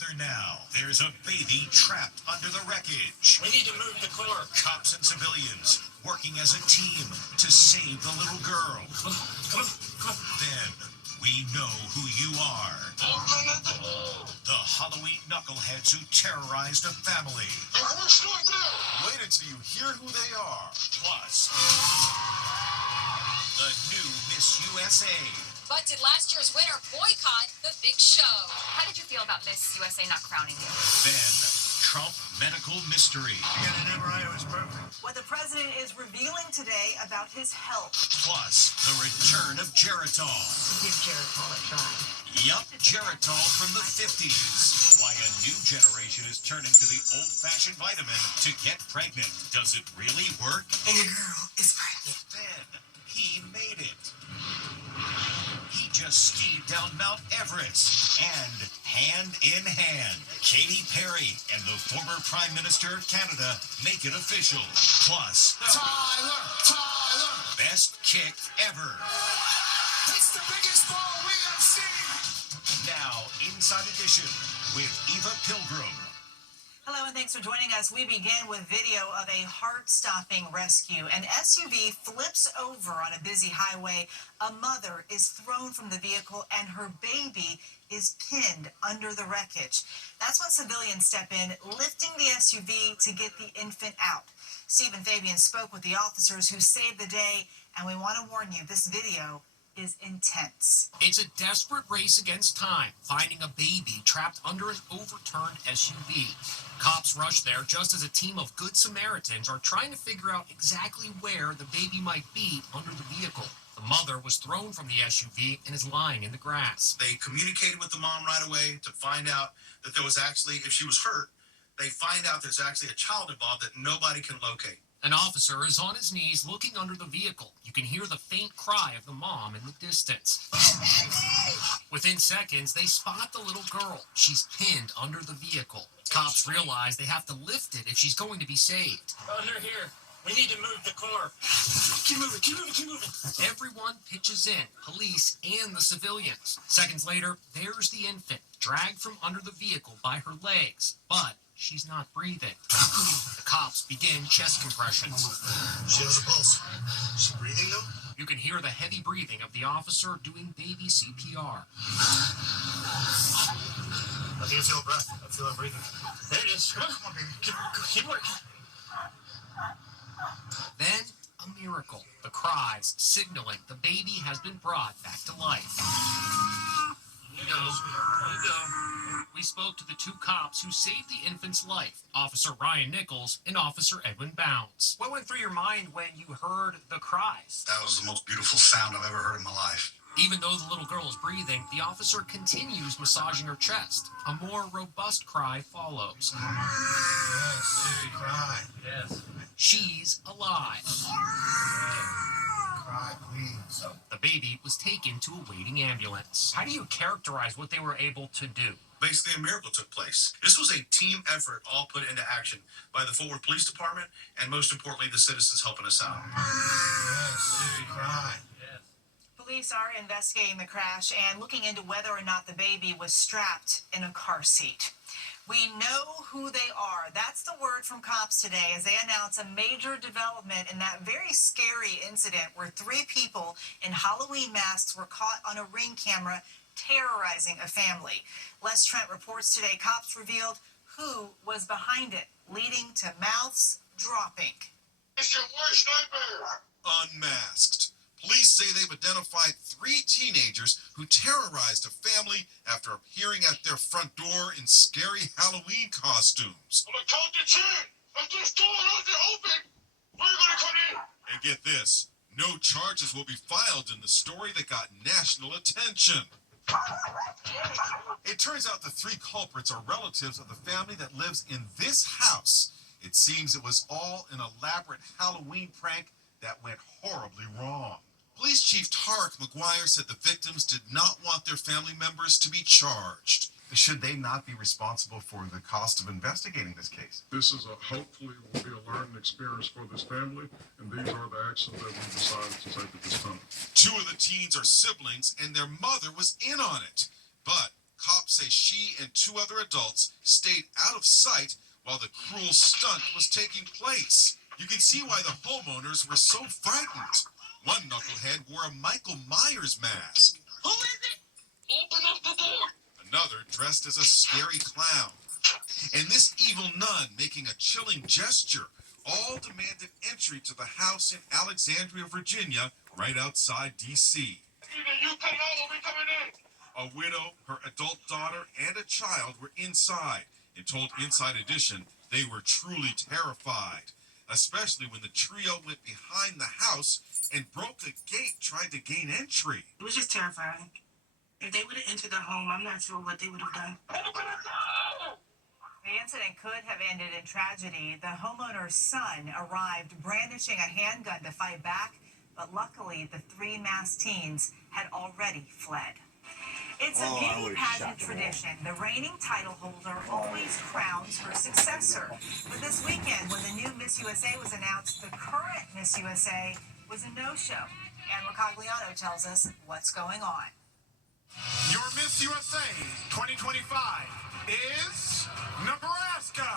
together now. There's a baby trapped under the wreckage. We need to move the car. Cops and civilians working as a team to save the little girl. Come on. Then we know who you are. The Halloween knuckleheads who terrorized a family. Wait until you hear who they are. Plus, the new Miss USA. But did last year's winner boycott the big show? How did you feel about Miss USA not crowning you? Then, Trump medical mystery. An MRI was perfect. What the president is revealing today about his health. Plus, the return of Geritol. Give Geritol a try. Yup, Geritol from the 50s. Why a new generation is turning to the old-fashioned vitamin to get pregnant. Does it really work? And your girl is pregnant. Then, he made it. He just skied down Mount Everest. And hand in hand, Katy Perry and the former Prime Minister of Canada make it official. Plus, Tyler! best kick ever. It's the biggest ball we have seen! Now, Inside Edition with Eva Pilgrim. Hello and thanks for joining us. We begin with video of a heart-stopping rescue. An SUV flips over on a busy highway. A mother is thrown from the vehicle and her baby is pinned under the wreckage. That's when civilians step in, lifting the SUV to get the infant out. Stephen Fabian spoke with the officers who saved the day, and we want to warn you, this video is intense. It's a desperate race against time, finding a baby trapped under an overturned SUV. Cops rush there just as a team of Good Samaritans are trying to figure out exactly where the baby might be under the vehicle. The mother was thrown from the SUV and is lying in the grass. They communicated with the mom right away to find out that there was actually, if she was hurt, they find out there's actually a child involved that nobody can locate. An officer is on his knees looking under the vehicle. You can hear the faint cry of the mom in the distance. Within seconds, they spot the little girl. She's pinned under the vehicle. Cops realize they have to lift it if she's going to be saved. Under here. We need to move the car. Keep moving. Everyone pitches in, police and the civilians. Seconds later, there's the infant, dragged from under the vehicle by her legs, but she's not breathing. The cops begin chest compressions. She has a pulse. Is she breathing though? You can hear the heavy breathing of the officer doing baby CPR. I think I feel a breath. I feel her breathing. There it is. Come on, baby. Keep working. Then, a miracle. The cries signaling the baby has been brought back to life. There you go. We spoke to the two cops who saved the infant's life, Officer Ryan Nichols and Officer Edwin Bounds. What went through your mind when you heard the cries? That was the most beautiful sound I've ever heard in my life. Even though the little girl is breathing, the officer continues massaging her chest. A more robust cry follows. Yes, baby, cry. Yes. She's alive. Cry, please. The baby was taken to a waiting ambulance. How do you characterize what they were able to do? Basically, a miracle took place. This was a team effort all put into action by the Fort Worth Police Department and, most importantly, the citizens helping us out. Yes, baby, cry. Police are investigating the crash and looking into whether or not the baby was strapped in a car seat. We know who they are. That's the word from cops today as they announce a major development in that very scary incident where 3 people in Halloween masks were caught on a Ring camera terrorizing a family. Les Trent reports today cops revealed who was behind it, leading to mouths dropping. It's your worst nightmare. Unmasked. Police say they've identified 3 teenagers who terrorized a family after appearing at their front door in scary Halloween costumes. I'm gonna count to 10. If this door isn't open, we're gonna come in. And get this, no charges will be filed in the story that got national attention. It turns out the 3 culprits are relatives of the family that lives in this house. It seems it was all an elaborate Halloween prank that went horribly wrong. Police Chief Tarek McGuire said the victims did not want their family members to be charged. Should they not be responsible for the cost of investigating this case? This is hopefully will be a learning experience for this family, and these are the actions that we decided to take at this time. 2 of the teens are siblings, and their mother was in on it. But Cops say she and 2 other adults stayed out of sight while the cruel stunt was taking place. You can see why the homeowners were so frightened. One knucklehead wore a Michael Myers mask. Who is it? Open up the door. Another dressed as a scary clown. And this evil nun making a chilling gesture. All demanded entry to the house in Alexandria, Virginia, right outside D.C. Either you come out or we coming in. A widow, her adult daughter, and a child were inside and told Inside Edition they were truly terrified, especially when the trio went behind the house and broke the gate trying to gain entry. It was just terrifying. If they would have entered the home, I'm not sure what they would have done. The incident could have ended in tragedy. The homeowner's son arrived brandishing a handgun to fight back, but luckily the 3 masked teens had already fled. It's a beauty pageant tradition. The reigning title holder always crowns her successor. But this weekend, when the new Miss USA was announced, the current Miss USA was a no-show. Ann Mercogliano tells us what's going on. Your Miss USA 2025 is Nebraska.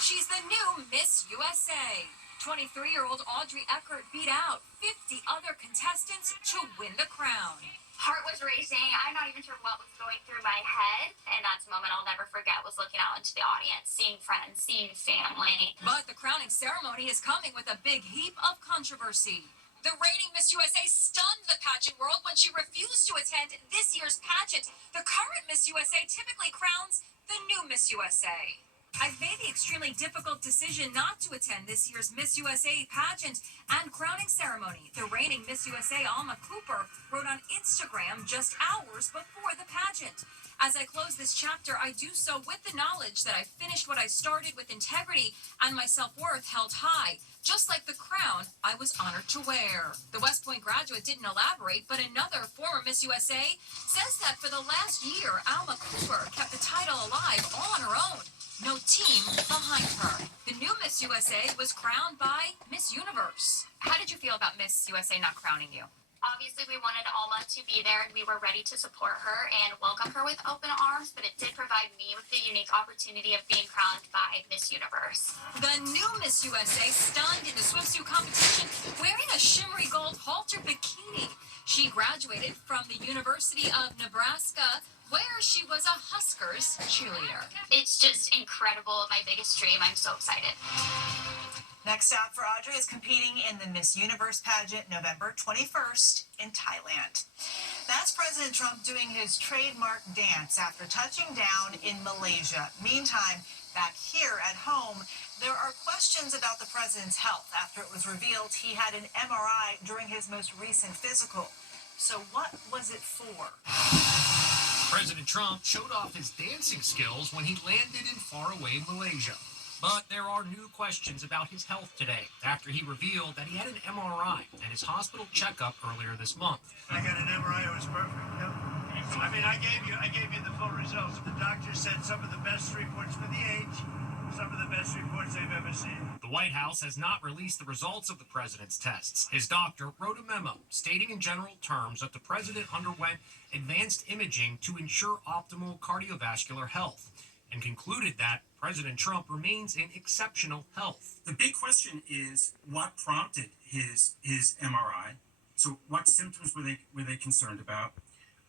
She's the new Miss USA. 23-year-old Audrey Eckert beat out 50 other contestants to win the crown. Heart was racing. I'm not even sure what was going through my head. And that's a moment I'll never forget, was looking out into the audience, seeing friends, seeing family. But the crowning ceremony is coming with a big heap of controversy. The reigning Miss USA stunned the pageant world when she refused to attend this year's pageant. The current Miss USA typically crowns the new Miss USA. I've made the extremely difficult decision not to attend this year's Miss USA pageant and crowning ceremony. The reigning Miss USA, Alma Cooper, wrote on Instagram just hours before the pageant. As I close this chapter, I do so with the knowledge that I finished what I started with integrity and my self-worth held high, just like the crown I was honored to wear. The West Point graduate didn't elaborate, but another former Miss USA says that for the last year, Alma Cooper kept the title alive all on her own. No team behind her. The new Miss USA was crowned by Miss Universe. How did you feel about Miss USA not crowning you? Obviously, we wanted Alma to be there, and we were ready to support her and welcome her with open arms, but it did provide me with the unique opportunity of being crowned by Miss Universe. The new Miss USA stunned in the swimsuit competition wearing a shimmery gold halter bikini. She graduated from the University of Nebraska, where she was a Huskers cheerleader. It's just incredible. My biggest dream. I'm so excited. Next stop for Audrey is competing in the Miss Universe pageant November 21st in Thailand. That's President Trump doing his trademark dance after touching down in Malaysia. Meantime, back here at home, there are questions about the president's health after it was revealed he had an MRI during his most recent physical. So what was it for? President Trump showed off his dancing skills when he landed in faraway Malaysia. But there are new questions about his health today after he revealed that he had an MRI at his hospital checkup earlier this month. I got an MRI. It was perfect. Yep. I mean, I gave you the full results. The doctor said some of the best reports for the age, some of the best reports they've ever seen. The White House has not released the results of the president's tests. His doctor wrote a memo stating in general terms that the president underwent advanced imaging to ensure optimal cardiovascular health, and concluded that President Trump remains in exceptional health. The big question is what prompted his MRI. So what symptoms were they concerned about?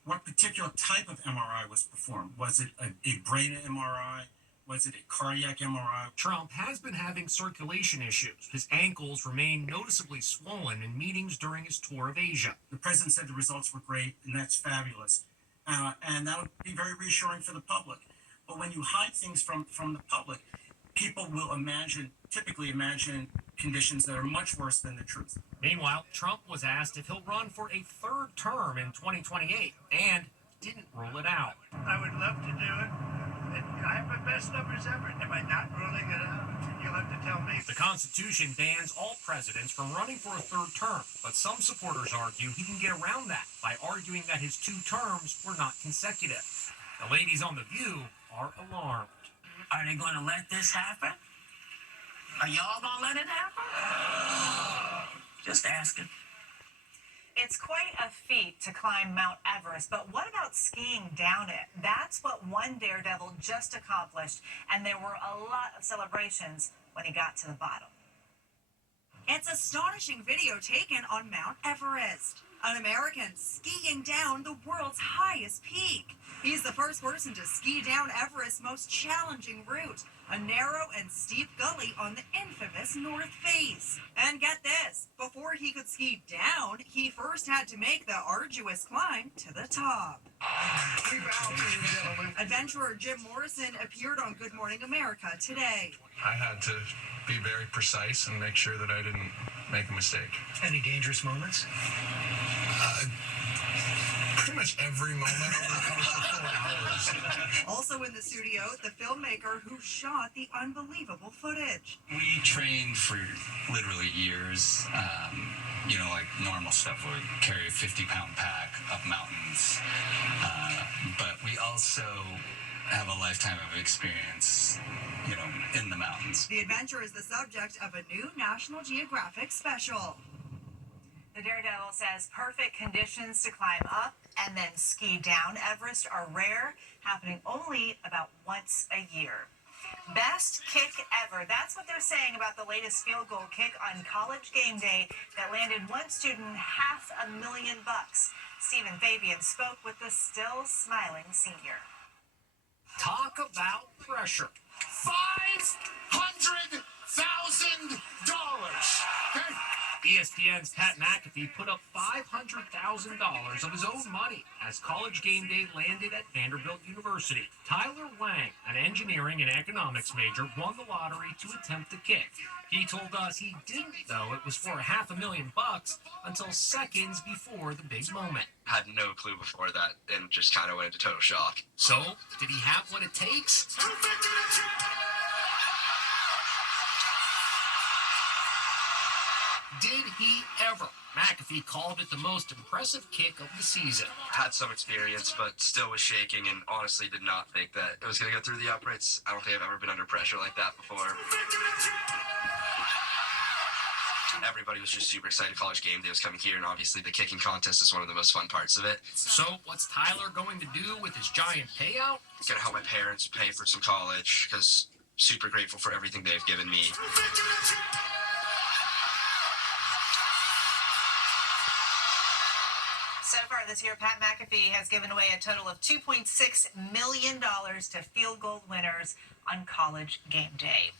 What particular type of MRI was performed? Was it a brain MRI? Was it a cardiac MRI? Trump has been having circulation issues. His ankles remain noticeably swollen in meetings during his tour of Asia. The president said the results were great, and that's fabulous. And that would be very reassuring for the public. But when you hide things from the public, people will typically imagine conditions that are much worse than the truth. Meanwhile, Trump was asked if he'll run for a third term in 2028 and didn't rule it out. I would love to do it. I have my best numbers ever. Am I not ruling it out? You'll have to tell me. The Constitution bans all presidents from running for a third term, but some supporters argue he can get around that by arguing that his 2 terms were not consecutive. The ladies on The View are alarmed. Are they going to let this happen? Are y'all going to let it happen? Just asking. It's quite a feat to to climb Mount Everest, but what about skiing down it? That's what one daredevil just accomplished, and there were a lot of celebrations when he got to the bottom. It's astonishing video taken on Mount Everest. An American skiing down the world's highest peak. He's the first person to ski down Everest's most challenging route, a narrow and steep gully on the infamous North Face. And get this, before he could ski down, he first had to make the arduous climb to the top. Adventurer Jim Morrison appeared on Good Morning America today. I had to be very precise and make sure that I didn't make a mistake. Any dangerous moments? Pretty much every moment over the course of 4 hours. Also in the studio, the filmmaker who shot the unbelievable footage. We trained for literally years. Like normal stuff would carry a 50-pound pack up mountains. But we also have a lifetime of experience, in the mountains. The adventure is the subject of a new National Geographic special. The daredevil says perfect conditions to climb up and then ski down Everest are rare, happening only about once a year. Best kick ever. That's what they're saying about the latest field goal kick on College Game Day that landed one student $500,000. Stephen Fabian spoke with the still smiling senior. Talk about pressure. $500,000. Okay? ESPN's Pat McAfee put up $500,000 of his own money as College Game Day landed at Vanderbilt University. Tyler Wang, an engineering and economics major, won the lottery to attempt the kick. He told us he didn't know it was for $500,000 until seconds before the big moment. Had no clue before that and just kind of went into total shock. So, did he have what it takes? Did he ever? McAfee called it the most impressive kick of the season. Had some experience, but still was shaking and honestly did not think that it was going to go through the uprights. I don't think I've ever been under pressure like that before. Everybody was just super excited. College Game Day was coming here, and obviously the kicking contest is one of the most fun parts of it. So, what's Tyler going to do with his giant payout? Going to help my parents pay for some college, because super grateful for everything they've given me. So far this year, Pat McAfee has given away a total of $2.6 million to field goal winners on College Game Day.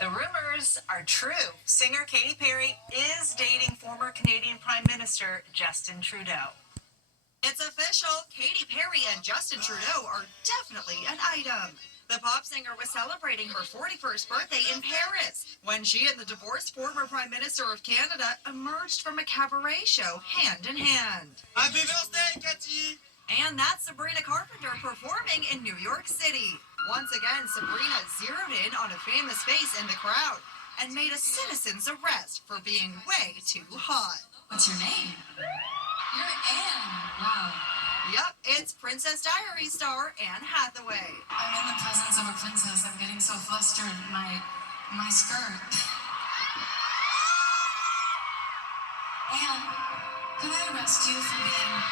The rumors are true. Singer Katy Perry is dating former Canadian Prime Minister Justin Trudeau. It's official. Katy Perry and Justin Trudeau are definitely an item. The pop singer was celebrating her 41st birthday in Paris when she and the divorced former Prime Minister of Canada emerged from a cabaret show hand in hand. Happy birthday, Katy! And that's Sabrina Carpenter performing in New York City. Once again, Sabrina zeroed in on a famous face in the crowd and made a citizen's arrest for being way too hot. What's your name? You're Anne. Wow. Yep, it's Princess Diaries star Anne Hathaway. I'm in the presence of a princess. I'm getting so flustered. My skirt. Anne, could I arrest you for being...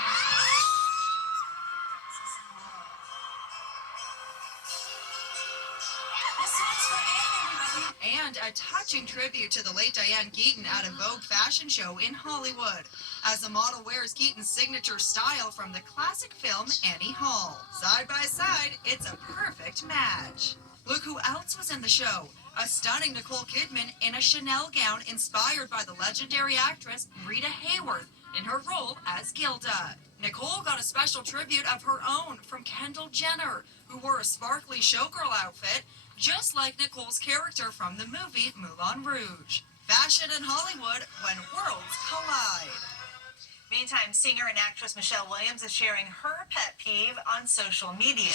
This one's for Anne, everybody. And a touching tribute to the late Diane Keaton at a Vogue fashion show in Hollywood, as the model wears Keaton's signature style from the classic film Annie Hall. Side by side, it's a perfect match. Look who else was in the show. A stunning Nicole Kidman in a Chanel gown inspired by the legendary actress Rita Hayworth in her role as Gilda. Nicole got a special tribute of her own from Kendall Jenner, who wore a sparkly showgirl outfit just like Nicole's character from the movie Moulin Rouge. Fashion in Hollywood when worlds collide. Meantime, singer and actress Michelle Williams is sharing her pet peeve on social media.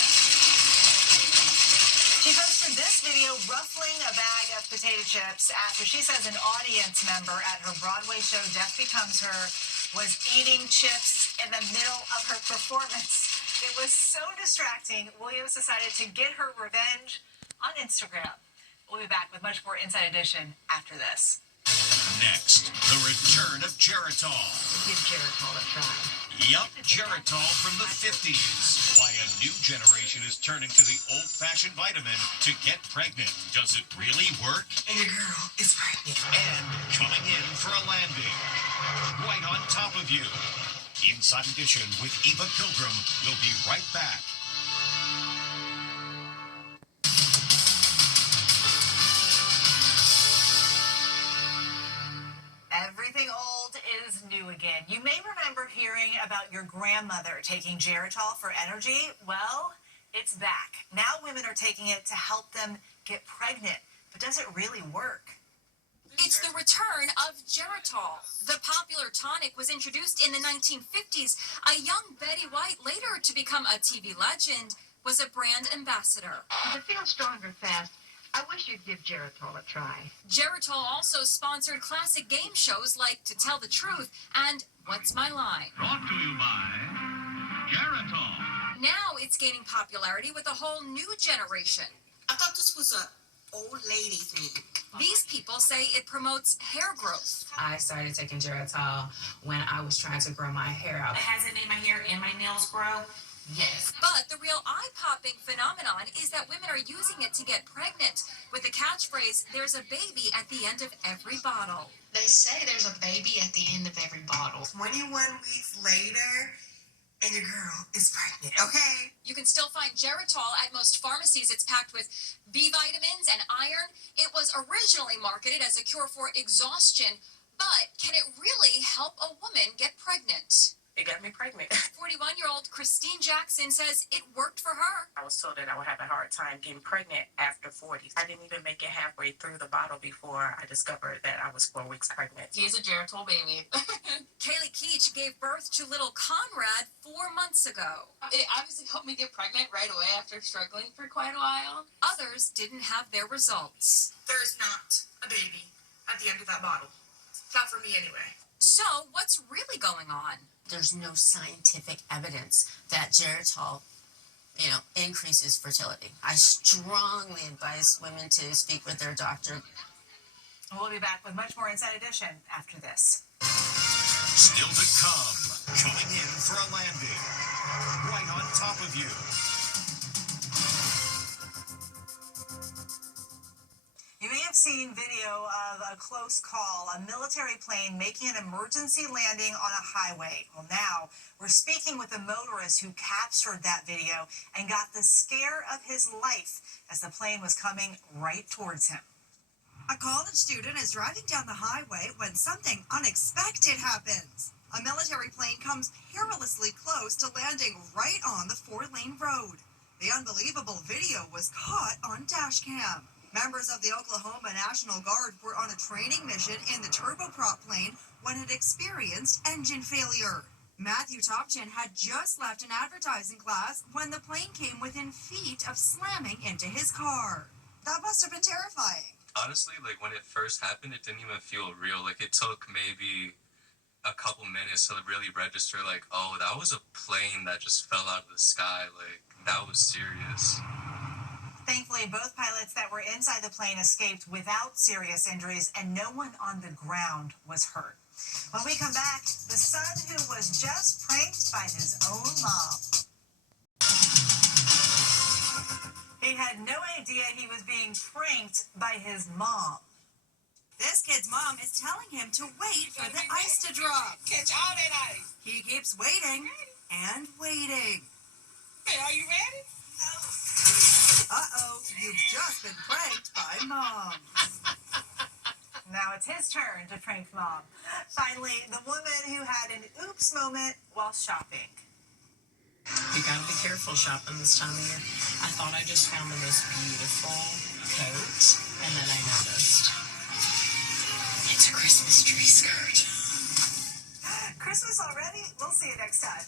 She posted this video ruffling a bag of potato chips after she says an audience member at her Broadway show Death Becomes Her was eating chips in the middle of her performance. It was so distracting, Williams decided to get her revenge on Instagram. We'll be back with much more Inside Edition after this. Next, the return of Geritol. Give Geritol a try. Yup, Geritol from the 50s. Why a new generation is turning to the old-fashioned vitamin to get pregnant. Does it really work? And your girl is pregnant. And coming in for a landing. Right on top of you. Inside Edition with Eva Pilgrim. We'll be right back. Everything old is new again. You may remember hearing about your grandmother taking Geritol for energy. Well, it's back. Now women are taking it to help them get pregnant. But does it really work? It's the return of Geritol. The popular tonic was introduced in the 1950s. A young Betty White, later to become a TV legend, was a brand ambassador. To feel stronger fast, I wish you'd give Geritol a try. Geritol also sponsored classic game shows like To Tell the Truth and What's My Line? Brought to you by Geritol. Now it's gaining popularity with a whole new generation. I thought this was a old lady thing. These people say it promotes hair growth. I started taking Geritol when I was trying to grow my hair out. Has it made my hair and my nails grow? Yes. But the real eye-popping phenomenon is that women are using it to get pregnant. With the catchphrase, there's a baby at the end of every bottle. They say there's a baby at the end of every bottle. 21 weeks later, and your girl is pregnant, okay? You can still find Geritol at most pharmacies. It's packed with B vitamins and iron. It was originally marketed as a cure for exhaustion, but can it really help a woman get pregnant? It got me pregnant. 41-year-old Christine Jackson says it worked for her. I was told that I would have a hard time getting pregnant after 40. I didn't even make it halfway through the bottle before I discovered that I was 4 weeks pregnant. He's a Geritol baby. Kaylee Keach gave birth to little Conrad 4 months ago. It obviously helped me get pregnant right away after struggling for quite a while. Others didn't have their results. There's not a baby at the end of that bottle. Not for me anyway. So what's really going on? There's no scientific evidence that Geritol, increases fertility. I strongly advise women to speak with their doctor. We'll be back with much more Inside Edition after this. Still to come. Coming in for a landing. Right on top of you. You may have seen video of a close call, a military plane making an emergency landing on a highway. Well, now we're speaking with a motorist who captured that video and got the scare of his life as the plane was coming right towards him. A college student is driving down the highway when something unexpected happens. A military plane comes perilously close to landing right on the 4-lane road. The unbelievable video was caught on dash cam. Members of the Oklahoma National Guard were on a training mission in the turboprop plane when it experienced engine failure. Matthew Topchin had just left an advertising class when the plane came within feet of slamming into his car. That must have been terrifying. Honestly, when it first happened, it didn't even feel real. It took maybe a couple minutes to really register, oh, that was a plane that just fell out of the sky. That was serious. Thankfully, both pilots that were inside the plane escaped without serious injuries, and no one on the ground was hurt. When we come back, the son who was just pranked by his own mom. He had no idea he was being pranked by his mom. This kid's mom is telling him to wait for the ice to drop. Catch all that ice. He keeps waiting and waiting. Hey, are you ready? Uh-oh, you've just been pranked by Mom. Now it's his turn to prank Mom. Finally, the woman who had an oops moment while shopping. You gotta be careful shopping this time of year. I thought I just found the most beautiful coat, and then I noticed it's a Christmas tree skirt. Christmas already? We'll see you next time.